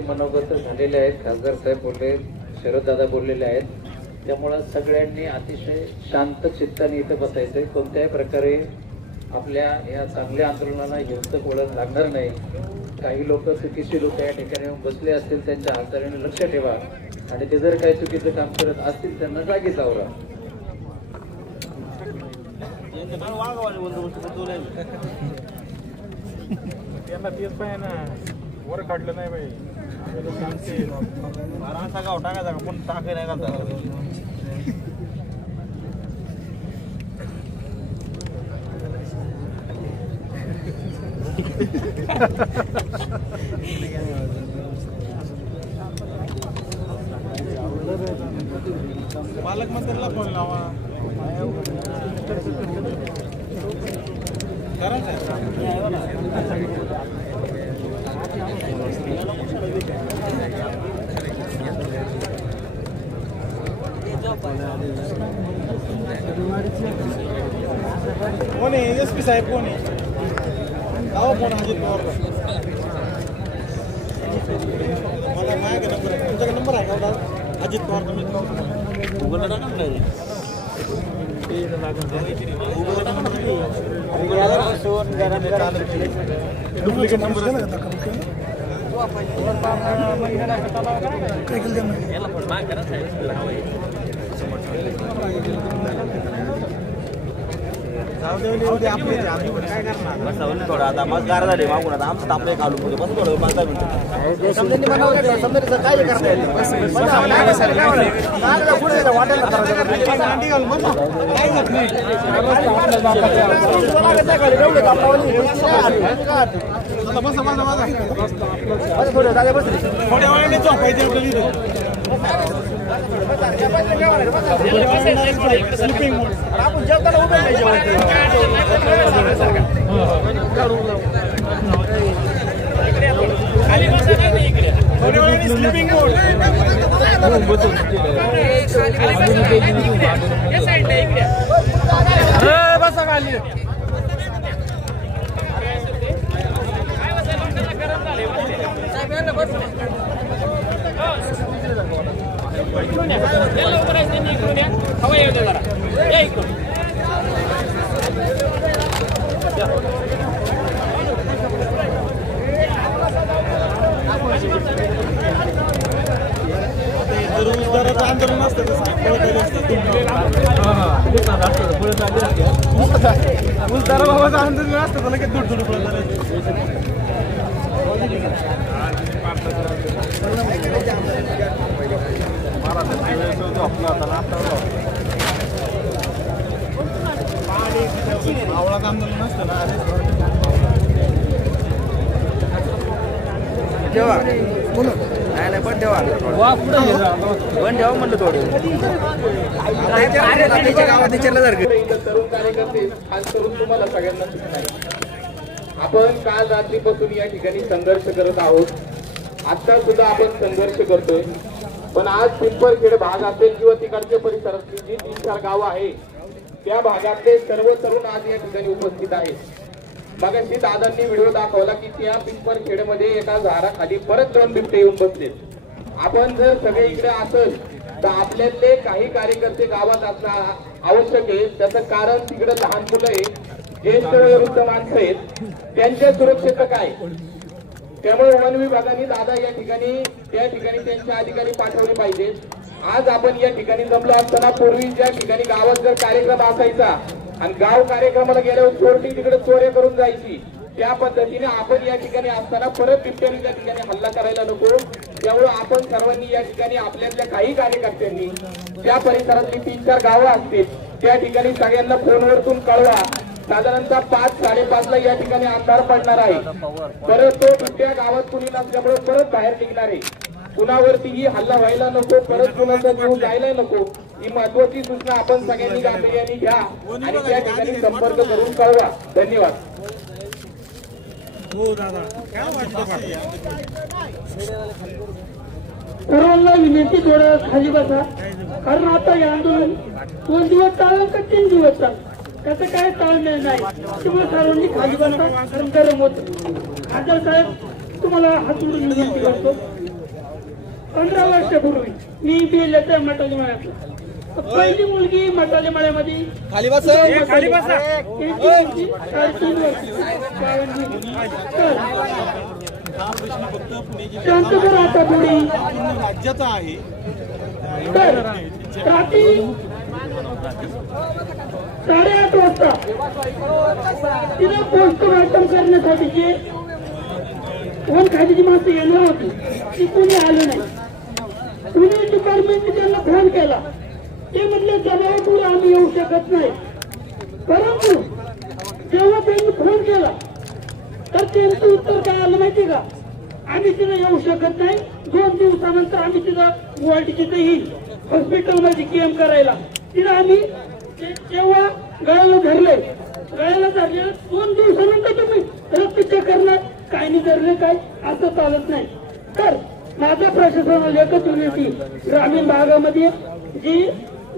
सगळ्यांची मनोगत झालेले आहेत. खासदार साहेब बोलले, शरददादा बोललेले आहेत. त्यामुळं सगळ्यांनी अतिशय शांत चित्ताने इथं बसायचंय. कोणत्याही प्रकारे आपल्या या चांगल्या आंदोलनाला हिंसक वळण लागणार नाही. काही लोक चुकीचे लोक या ठिकाणी येऊन बसले असतील, त्यांच्या हाताने लक्ष ठेवा आणि ते जर काही चुकीचं काम करत असतील त्यांना जागीच आवरा. तेच पाहिजे ना, वर काढलं नाही बाई गाव टाकायचा का पण टाकाय नाही घालता. पालकमंत्र्याला फोन लावा. कोण आहे एसपी साहेब? कोण आहे? लावा फोन अजित पवार. मला माझ्याकडे नंबर आहे. तुमच्याकडे नंबर आहे का अजित पवार? तुम्ही गुगलला टाका ना. डुप्लिकेट नंबर थोडा आता मग गार झाले मागून आता आमचं तापले काढू बस थोडं 15 मिनिटं काय करता येईल. थोड्या वेळाने झोपायचे आपल्याला. आपण जेवताना उभे नाही जेवायचं. थोड्या वेळाने स्लीपिंग मोड. बसा खाली. आंदोलन असतं उलतारा बाबाचं आंदोलन असतं त्याला किती दूर दूर आवळात आंदोलन असतं ना. ठेवा नाही पण ठेवा पण ठेवा म्हणलं थोडं गावात विचारलं जर तरुण कार्यकर्ते खास करून तुम्हाला सगळ्यांना सूचना आहे. आपण काल रात्रीपासून या ठिकाणी संघर्ष करत आहोत. आता सुद्धा आपण संघर्ष करतोय. पण आज पिंपरखेड भाग असेल किंवा तिकडच्या परिसरातली जी 3-4 गावं आहे त्या भागातले सर्व तरुण आज या ठिकाणी उपस्थित आहेत. मगाशी दादांनी व्हिडिओ दाखवला की त्या पिंपरखेडमध्ये एका झाडाखाली परत 2 बिबटे येऊन बसलेत. आपण जर सगळे इकडे असेल तर आपल्यातले काही कार्यकर्ते गावात असणं आवश्यक आहे. त्याचं कारण तिकडे लहान मुलं आहे, ज्येष्ठ वयोवृद्ध माणसं आहेत, त्यांच्या सुरक्षेचं काय. त्यामुळे वन विभागाने दादा या ठिकाणी त्या ठिकाणी त्यांचे अधिकारी पाठवले पाहिजेत. आज आपण या ठिकाणी जमलो असताना पूर्वी ज्या ठिकाणी गावात जर कार्यक्रम असायचा आणि गाव कार्यक्रमाला गेल्यावर चोरटी तिकडे चोऱ्या करून जायची, त्या पद्धतीने आपण या ठिकाणी असताना परत बिबट्याने त्या ठिकाणी हल्ला करायला नको. त्यामुळे आपण सर्वांनी या ठिकाणी आपल्यातल्या काही कार्यकर्त्यांनी त्या परिसरातली 3-4 गावं असतील त्या ठिकाणी सगळ्यांना फोनवरतून कळवा. साधारणतः 5-5:30ला या ठिकाणी अंधार पडणार आहे. परत तो बिबट्या गावात कुणी नसल्यामुळे परत बाहेर निघणार आहे. कुणावरतीही हल्ला व्हायला नको, परत कुणाचा जीव जायला नको. ही महत्वाची सूचना आपण सगळ्यांनी गांभीर्याने घ्या आणि त्या ठिकाणी संपर्क करून कळवा. धन्यवाद. सर्वांना विनंती थोडं खाली बसा, कारण आता हे आंदोलन 2 दिवस चालेल का 3 दिवस चालेल त्याचं काय ताळमेळ नाही. तुम्ही सर्वांनी खाली बसा, कारण गरम होत. खासदार साहेब तुम्हाला हात जोडून विनंती करतो. 15 वर्षापूर्वी मी BL मटाली मळ्यातला. पहिली मुलगी मटाली मळ्यामध्ये खाली बस खाली बस 3.5 वर्षी 52 शांत करा आता पुढे राज्याचा आहे. तर रात्री 8:30 वाजता तिला पोस्टमॉर्टम करण्यासाठीचे वन खात्याची माणसं येणार होती. ती कोणी आलं नाही. पोलीस डिपार्टमेंटने त्यांना फोन केला. ते म्हणले जबाबदारी आम्ही येऊ शकत नाही. परंतु जेव्हा त्यांनी फोन केला तर त्यांचं उत्तर काय आलं माहिती का? आम्ही तिला येऊ शकत नाही. 2 दिवसानंतर आम्ही तिला गुवाहाटी तिथे येईल हॉस्पिटलमध्ये केम करायला. तिला आम्ही जेव्हा गळ्याला धरले 2 दिवसानंतर तुम्ही रक्त चेक करणार काय नाही धरले काय असं चालत नाही. तर माझ्या प्रशासनाला एकच विनंती, ग्रामीण भागामध्ये जी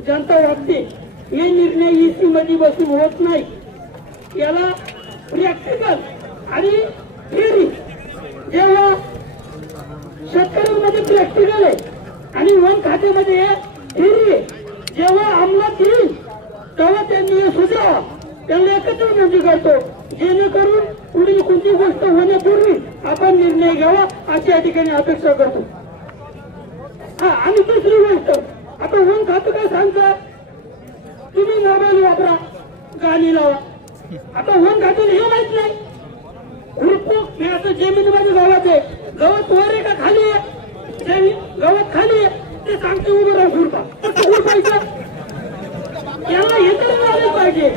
जनता वागते हे निर्णय EC मध्ये बसून होत नाही. याला प्रॅक्टिकल आणि थिअरी जेव्हा शेतकऱ्यांमध्ये प्रॅक्टिकल आहे आणि वन खात्यामध्ये थिअरी आहे, जेव्हा अंमलात येईल तेव्हा त्यांनी हे सुधारावा. त्यांना एकत्र विनंती करतो जेणेकरून पुढील कोणती गोष्ट होण्यापूर्वी आपण निर्णय घ्यावा अशी या ठिकाणी अपेक्षा करतो. हा आणि दुसरी गोष्ट, आता वन खातं काय सांगता, तुम्ही मोबाईल वापरा गाणी लावा. आता वन खात्याला हे माहित नाही खुरपूक मी आता जमिनीमध्ये गवत आहे, गवत वर आहे का खाली आहे, गवत खाली आहे ते सांगते उभं राहा खुरपा खुरपायचं. याला हे तरी झालं पाहिजे.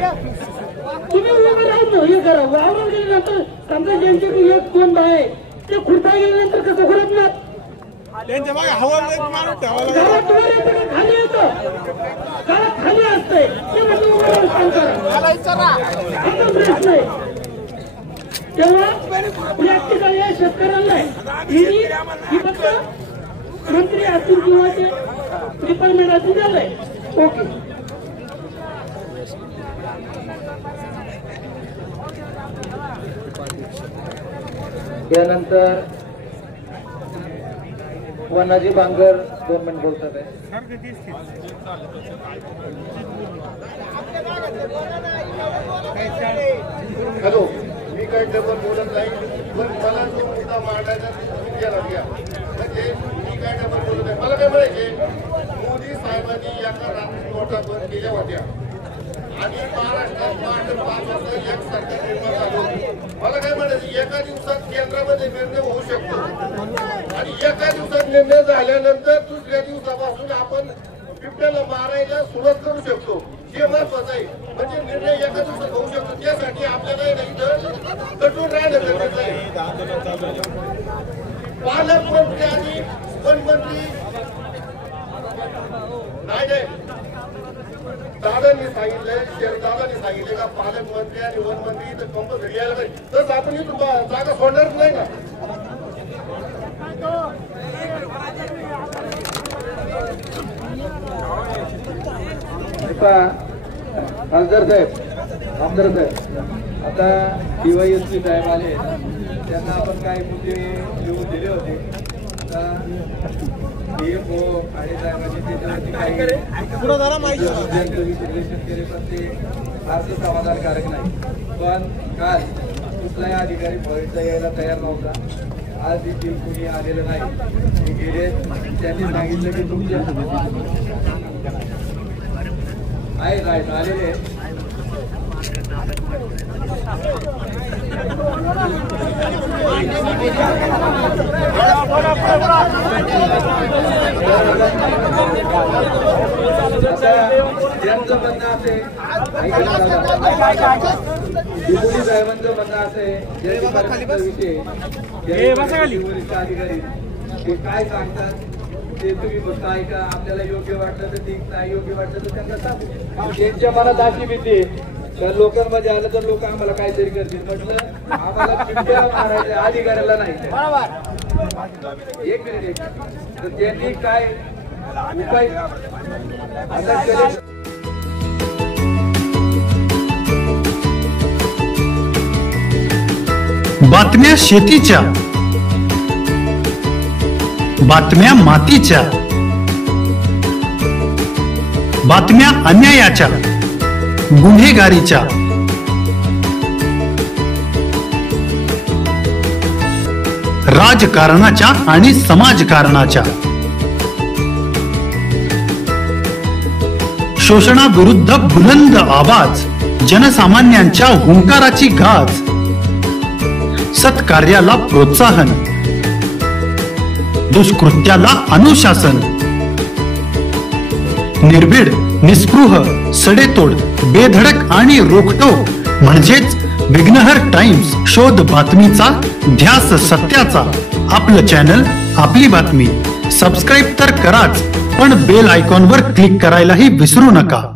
तुम्ही उभं राहून हे करा. वावरून गेल्यानंतर समजा ज्यांच्याकडे 1-2 बाय आहे ते खुरपा गेल्यानंतर कसं खुरपणार? त्यांच्या मागे हवा मारून ठेवायला गावात वर येतं का खाली येतं? गावात खाली असतंय ते म्हणजे उभं राहून काम करा. आता प्रश्न आहे तेव्हा प्रॅक्टिकल या शेतकऱ्यांना आहे. ही फक्त मंत्री असतील किंवा ते डिपार्टमेंट असतील झालंय. ओके. यानंतर वनाजी बांगर 2 मिनिट बोलतात आहे. हॅलो, मी काही डबल बोलत नाही, पण मला जो मुद्दा मांडायचा म्हणजे मी काय डबल बोलत नाही. मला काय म्हणायचे, मोदी साहेबांनी एका रात्री नोटा बंद केल्या होत्या आणि महाराष्ट्रात 5 वर्ष एक सरकार निर्माण झालं. मला काय म्हणायचं, एका दिवसात केंद्रामध्ये निर्णय होऊ शकतो आणि एका दिवसात निर्णय झाल्यानंतर दुसऱ्या दिवसापासून आपण बिबट्याला मारायला सुरुवात करू शकतो. हे महत्वाचं आहे. म्हणजे निर्णय एका दिवसात होऊ शकतो. त्यासाठी आपल्याला इथं कठोर राहणं गरजेचं आहे. पालकमंत्री आणि वनमंत्री नाही दादांनी सांगितलंय, दादांनी सांगितले का पालकमंत्री आणि वनमंत्री इथं कंपल्सरी यायला पाहिजे. तसं आपण इथून जागा सोडणार नाही ना. खासदार साहेब, आमदार साहेब, आता DYSP साहेब आले, त्यांना आपण काही मुद्दे लिहून दिले होते. आता DFO आणि साहेबांनी त्याच्यावरती काही विश्लेषण केले, पण ते फारसं समाधानकारक नाही. पण काल कुठलाही अधिकारी फॉरेस्टला यायला तयार नव्हता. आज देखील कुणी आलेलं नाही. ते गेले, त्यांनी सांगितलं की तुमच्या आहेत आलेले. ज्यांचं म्हणणं असे डिप्युटी साहेबांचं म्हणणं असे वरिष्ठ अधिकारी ते काय सांगतात ते तुम्ही फक्त ऐका. आपल्याला योग्य वाटलं तर ठीक, नाही योग्य वाटलं तर त्यांना सांगू. त्यांच्या मनात अशी भीती तर लोकांमध्ये आलं तर लोक आम्हाला काहीतरी करतील. म्हटलं आम्हाला बिबट्याला मारायचं अधिकाऱ्याला नाही. एक मिनिट तर त्यांनी काय उपाय आता केले. बातम्या शेतीच्या, बातम्या मातीच्या, बातम्या अन्यायाच्या, गुन्हेगारीच्या, राजकारणाच्या आणि समाजकारणाच्या, शोषणाविरुद्ध बुलंद आवाज, जनसामान्यांच्या हुंकाराची गाज, सत्कार्याला प्रोत्साहन, दुष्कृत्याला अनुशासन, निर्भीड, निस्पृह, सडेतोड, बेधडक आणि रोखटोक म्हणजेच विघ्नहर टाइम्स. शोध बातमीचा, ध्यास सत्याचा. आपलं चॅनल, आपली बातमी. सबस्क्राईब तर कराच, पण बेल आयकॉनवर क्लिक करायलाही विसरू नका.